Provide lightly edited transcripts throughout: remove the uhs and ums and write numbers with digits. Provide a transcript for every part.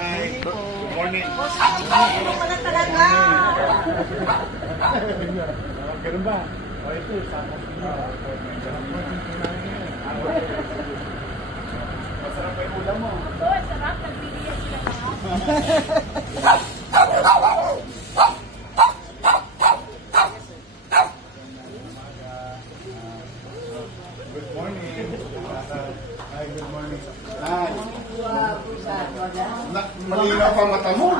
Hi. Good morning. Ano pala talaga? Ganun ba? O ito, sama masarap pa yung ulam mo. Oo, sarap. Nagbibigyan sila pa. Good morning. Hi, good morning. Hi. Malinaw pa mata mo.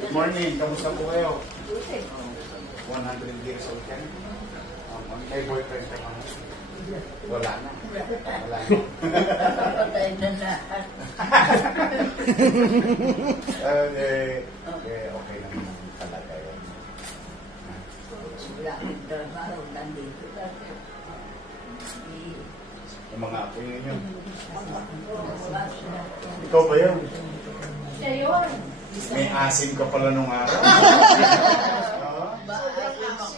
Good morning. Kamusta po kayo? 100 years old yan. May boyfriend ka pa. Wala na. Wala na. Patay na lahat. Okay naman talaga yun. Wala akong trabaho, nandito kasi. Yung mga apo yun. Ikaw ba yun? Siya yun. May asim ka pala nung araw.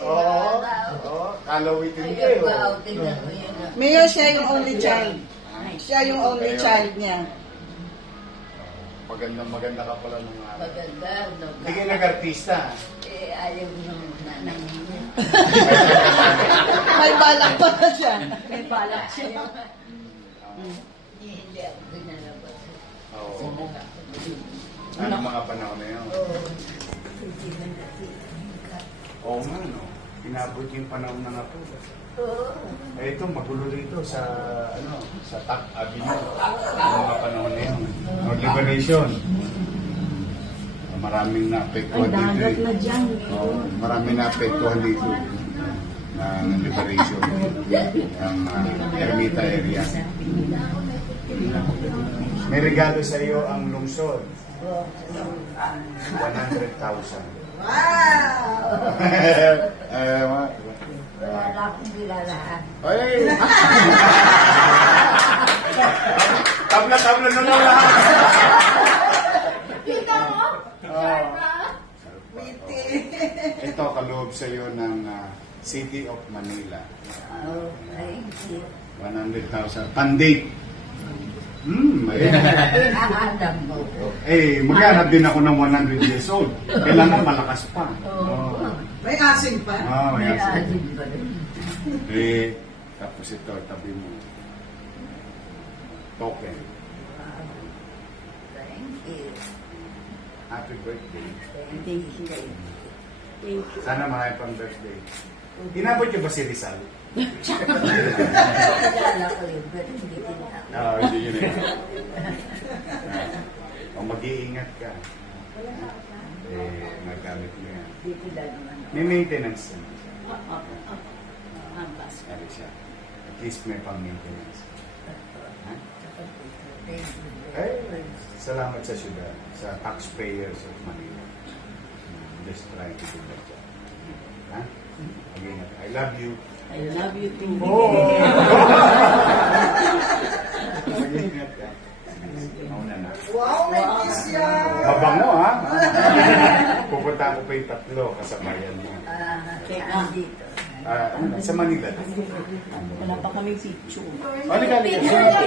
Oo. Kalawitin kayo. Mayor, siya yung only child. Siya yung only child niya. Maganda ka pala nung araw. Maganda, no? Hindi kayo nag-artista. Ayaw nung nanay niya. May balak pa na siya. May balak siya. Hindi ako pinalabas. Oo. Ano mga panahon na yun? Hindi na Oo nga, no? Inabot yung panahon na nga po. Oo. Eh, ito, magulo rito sa, sa Tac Avenue. Yung mga panahon na yun. No, liberation. Maraming naapektuhan dito. Dagat na dyan. Maraming naapektuhan dito. Ng liberation. Ang Ermita area. May regalo sa iyo ang lungsod. 100,000. Wow! Wala akong bilalahan. Ay! Tabla-tabla na lang lahat. Kita mo? Ito, kaloob sa iyo ng City of Manila. Oh, thank you. 100,000. Pandate. Ayan. Aandam mo ko. Maghanap din ako ng 100 years old. Kailangan malakas pa. May asin pa. May May asin. asin pa rin. Tapos ito, tabi mo. Token. Thank you. Happy birthday. Thank you. Thank you. Sana marami pang birthday. Inabot niyo ba si Rizal? Kilala ko yun, pero hindi tinawag. Hindi yun eh. Mag-iingat ka. Nagamit mo yan. Dito lang naman. May maintenance yan. Hampas. Sabi siya. At least may pang-maintenance. Salamat sa syudad, sa taxpayers of Manila. Just trying to do that job. Mag-iingat. I love you. I love you too. Mag-iingat ka. Mauna na. Wow, may kiss yan! Mabango ha? Pupunta ko pa yung 3 kasabayan mo. Dito. Sa Manila. Wala pa kami picture. Halika.